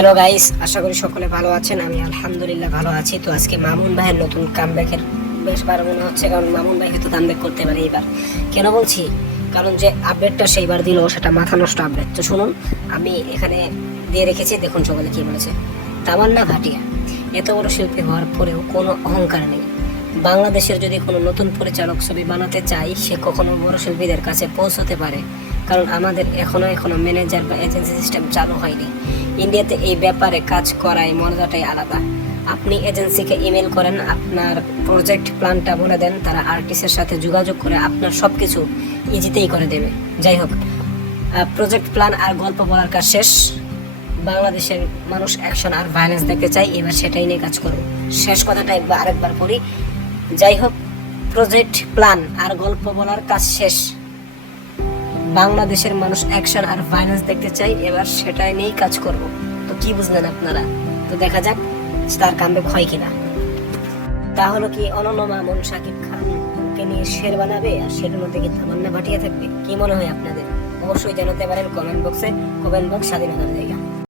Hello guys আশা করি সকলে ভালো আছেন। আমি আলহামদুলিল্লাহ ভালো আছি। তো আজকে মামুন ভাইয়ের নতুন কামব্যাকের বেশ ভালো মনে হচ্ছে, কারণ মামুন ভাই হয়তো কামব্যাক করতে পারে এইবার। কেন বলছি? কারণ যে আপডেটটা সেইবার দিল, সেটা মাথা নষ্ট আপডেট তো শুনুন, আমি এখানে দিয়ে রেখেছি, দেখুন সকলে কি বলেছে। তামান্না ভাটিয়া, এত বড় শিল্পী হওয়ার পরেও কোনো অহংকার নেই। বাংলাদেশের যদি কোনো নতুন পরিচালক ছবি বানাতে চাই সে কখনো বড় শিল্পীদের কাছে পৌঁছতে পারে। কারণ আমাদের এখনও এখনও ম্যানেজার বা এজেন্সি সিস্টেম চালু হয়নি। ইন্ডিয়াতে এই ব্যাপারে কাজ করাই মর্যাদাটাই আলাদা। আপনি এজেন্সিকে ইমেল করেন, আপনার প্রজেক্ট প্ল্যানটা বলে দেন, তারা আর্টিস্টের সাথে যোগাযোগ করে আপনার সব কিছু ইজিতেই করে দেবে। যাই হোক প্রজেক্ট প্ল্যান আর গল্প বলার কাজ শেষ। বাংলাদেশের মানুষ অ্যাকশন আর ভায়োলেন্স দেখতে চাই এবার সেটাই নিয়ে কাজ করব। শেষ কথাটা একবার আরেকবার করি যাই হোক প্রজেক্ট প্ল্যান আর গল্প বলার কাজ শেষ। বাংলাদেশের মানুষ অ্যাকশন আর ভায়োলেন্স দেখতে চাই, এবার সেটাই নিয়েই কাজ করব। তো কি বুঝলেন আপনারা? তো দেখা যাক তার কামবে হয় কিনা। তাহলে কি, অনন্য মামুন শাকিব খানকে নিয়ে শের বানাবে আর সেটার মধ্যে কি তামান্না ভাটিয়ে থাকবে? কি মনে হয় আপনাদের? অবশ্যই জানাতে পারেন কমেন্ট বক্সে কমেন্ট বক্স স্বাধীনতার জায়গা।